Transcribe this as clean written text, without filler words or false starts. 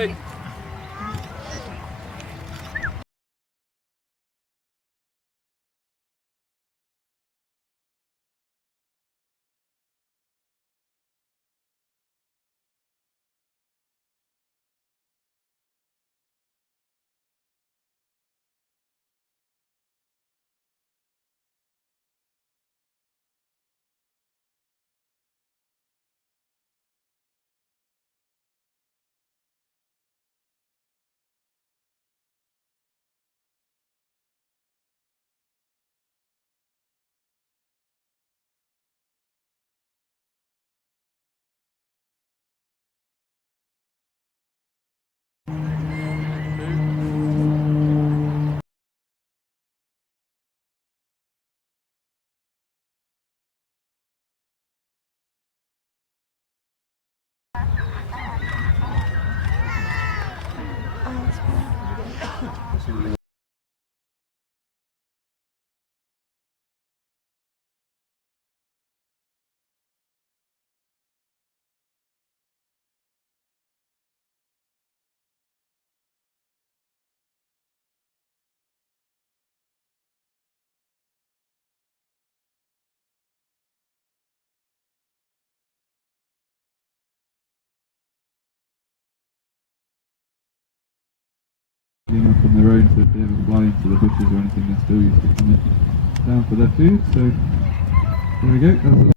Sophie. From their own, so if they ever fly into the bushes or anything, they're still used to coming down for their food. So there we go.